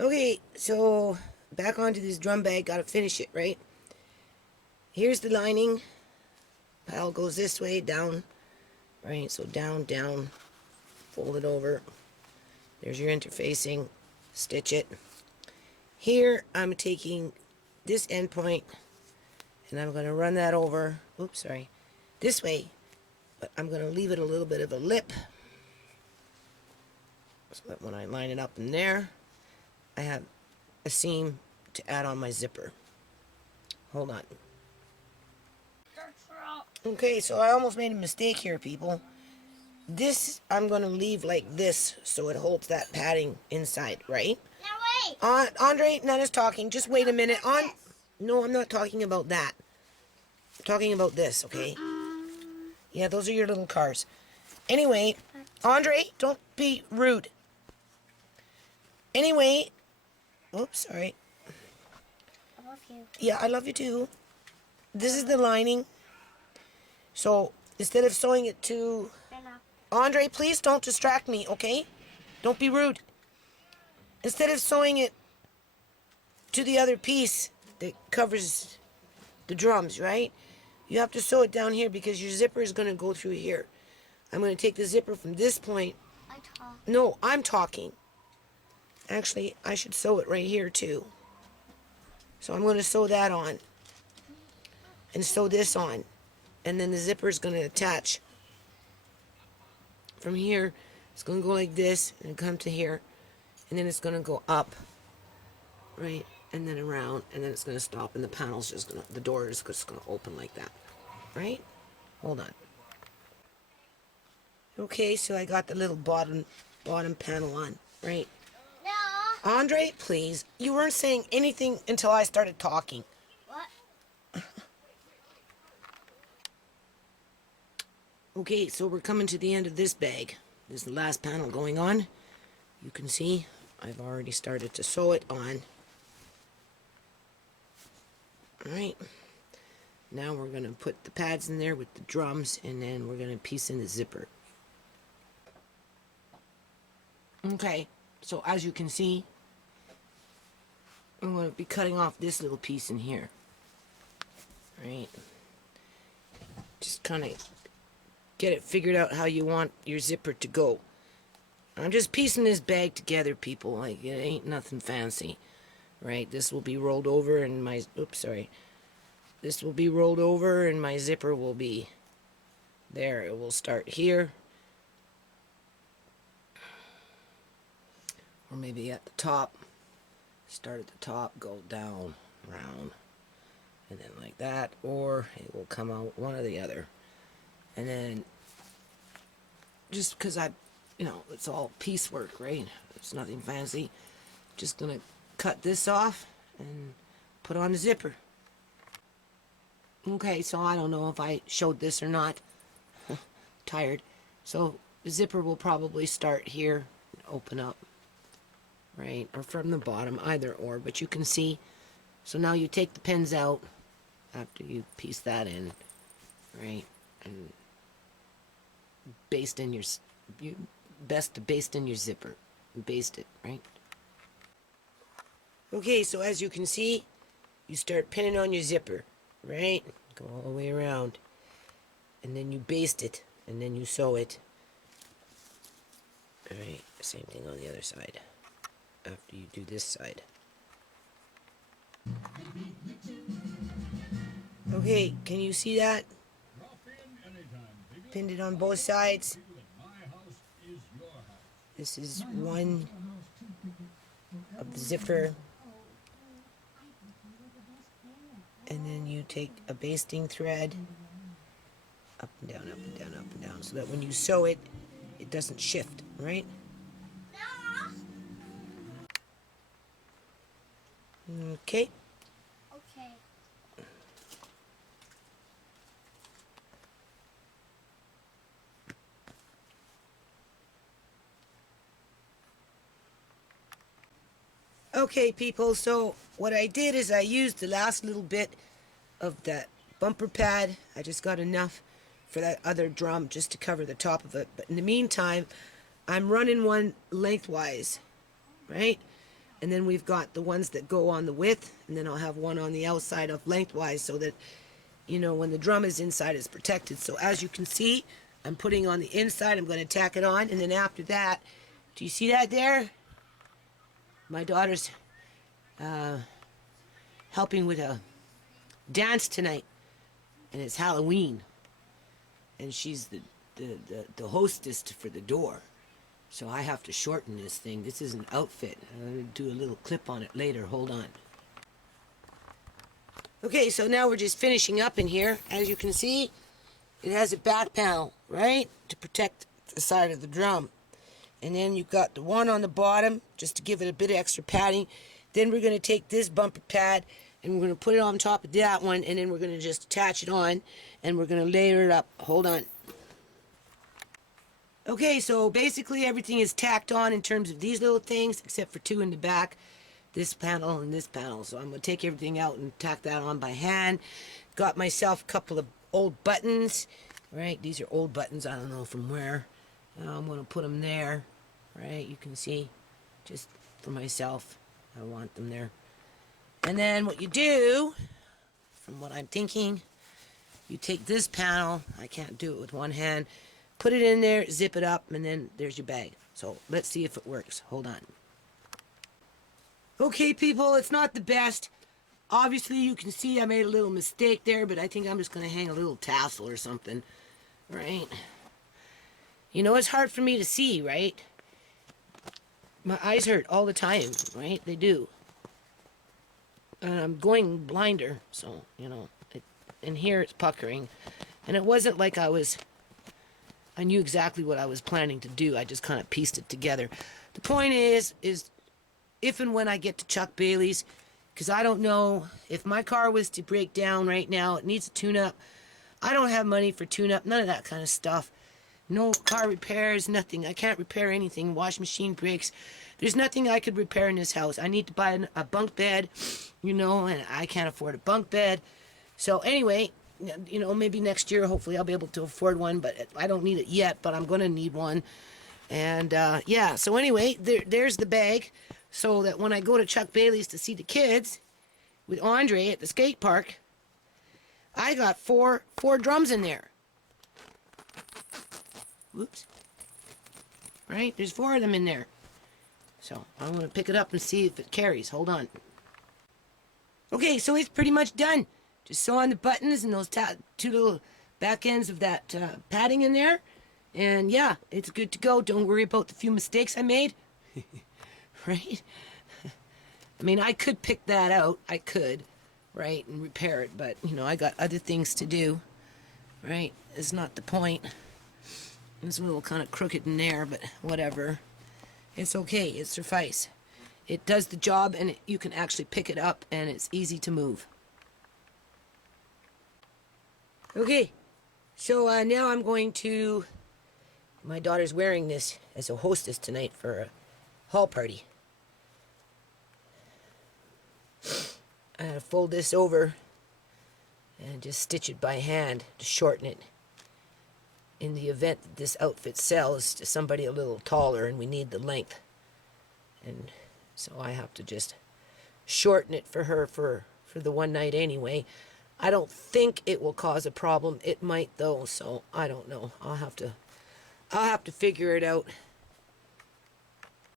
Okay, so back onto this drum bag, gotta finish it, right? Here's the lining. Pile goes this way, down, right? So down, down, fold it over. There's your interfacing, stitch it. Here, I'm taking this end point, and I'm gonna run that over, oops, sorry, this way, but I'm gonna leave it a little bit of a lip, so that when I line it up in there, I have a seam to add on my zipper. Hold on. Okay, so I almost made a mistake here, people. This I'm going to leave like this so it holds that padding inside, right? Now wait. Andre, none is talking. Just wait a minute. No, I'm not talking about that. I'm talking about this, okay? Yeah, those are your little cars. Anyway, Andre, don't be rude. Anyway, oops, sorry. I love you. Yeah, I love you too. This is the lining. So, instead of sewing it to... Andre, please don't distract me, okay? Don't be rude. Instead of sewing it to the other piece that covers the drums, right? You have to sew it down here because your zipper is going to go through here. I'm going to take the zipper from this point. I talk. No, I'm talking. Actually, I should sew it right here too. So I'm going to sew that on. And sew this on. And then the zipper is going to attach. From here, it's going to go like this and come to here. And then it's going to go up. Right? And then around. And then it's going to stop. And the panel's just going to, the door is just going to open like that. Right? Hold on. Okay, so I got the little bottom panel on. Right? No. Andre, please. You weren't saying anything until I started talking. What? Okay, so we're coming to the end of this bag. This is the last panel going on. You can see I've already started to sew it on. Alright. Now we're going to put the pads in there with the drums, and then we're going to piece in the zipper. Okay, so as you can see, I'm going to be cutting off this little piece in here. Right? Just kind of get it figured out how you want your zipper to go. I'm just piecing this bag together, people. Like, it ain't nothing fancy. Right? This will be rolled over and my... Oops, sorry. This will be rolled over and my zipper will be there. It will start here. Or maybe at the top. Start at the top, go down, round. And then like that. Or it will come out one or the other. And then, just because it's all piecework, right? It's nothing fancy. Just gonna cut this off and put on the zipper. Okay, so I don't know if I showed this or not. Tired. So the zipper will probably start here and open up, right? Or from the bottom, either or. But you can see. So now you take the pins out after you piece that in, right? And baste in your, best to baste in your zipper. Baste it, right? Okay, so as you can see, you start pinning on your zipper, right? Go all the way around. And then you baste it, and then you sew it. Alright, same thing on the other side. After you do this side. Okay, can you see that? Pinned it on both sides. This is one of the zipper. And then you take a basting thread, up and down, up and down, up and down, so that when you sew it, it doesn't shift, right? Okay. Okay. Okay, people, so what I did is I used the last little bit of that bumper pad. I just got enough for that other drum just to cover the top of it. But in the meantime, I'm running one lengthwise, right? And then we've got the ones that go on the width, and then I'll have one on the outside of lengthwise so that, you know, when the drum is inside, it's protected. So as you can see, I'm putting on the inside, I'm going to tack it on, and then after that, do you see that there? My daughter's helping with a dance tonight, and it's Halloween, and she's the hostess for the door. So I have to shorten this thing. This is an outfit. I'm going to do a little clip on it later. Hold on. Okay, so now we're just finishing up in here. As you can see, it has a back panel, right, to protect the side of the drum. And then you've got the one on the bottom, just to give it a bit of extra padding. Then we're going to take this bumper pad, and we're going to put it on top of that one, and then we're going to just attach it on, and we're going to layer it up. Hold on. Okay, so basically everything is tacked on in terms of these little things, except for two in the back, this panel and this panel. So I'm going to take everything out and tack that on by hand. Got myself a couple of old buttons, right? These are old buttons, I don't know from where. I'm going to put them there, right? You can see, just for myself, I want them there. And then what you do, from what I'm thinking, you take this panel, I can't do it with one hand, put it in there, zip it up, and then there's your bag. So let's see if it works. Hold on. Okay, people, it's not the best. Obviously, you can see I made a little mistake there, but I think I'm just going to hang a little tassel or something, right? You know, it's hard for me to see, right? My eyes hurt all the time, right? They do. And I'm going blinder, so, you know, in here it's puckering. And it wasn't like I knew exactly what I was planning to do. I just kind of pieced it together. The point is if and when I get to Chuck Bailey's, because I don't know, if my car was to break down right now, it needs a tune-up. I don't have money for tune-up, none of that kind of stuff. No car repairs, nothing. I can't repair anything. Wash machine breaks. There's nothing I could repair in this house. I need to buy a bunk bed, you know, and I can't afford a bunk bed. So anyway, you know, maybe next year, hopefully I'll be able to afford one, but I don't need it yet, but I'm going to need one. And, yeah, so anyway, there's the bag, so that when I go to Chuck Bailey's to see the kids with Andre at the skate park, I got four drums in there. Whoops. Right, there's 4 of them in there. So I'm going to pick it up and see if it carries. Hold on. Okay, so it's pretty much done. Just sew on the buttons and those 2 little back ends of that padding in there. And yeah, it's good to go. Don't worry about the few mistakes I made. Right? I mean, I could pick that out. I could, right, and repair it. But, you know, I got other things to do. Right? It's not the point. It's a little kind of crooked in there, but whatever. It's okay. It suffice. It does the job, and you can actually pick it up, and it's easy to move. Okay, so now I'm going to... My daughter's wearing this as a hostess tonight for a hall party. I gotta fold this over and just stitch it by hand to shorten it. In the event that this outfit sells to somebody a little taller and we need the length. And so I have to just shorten it for her for the one night anyway. I don't think it will cause a problem. It might though, so I don't know. I'll have to figure it out.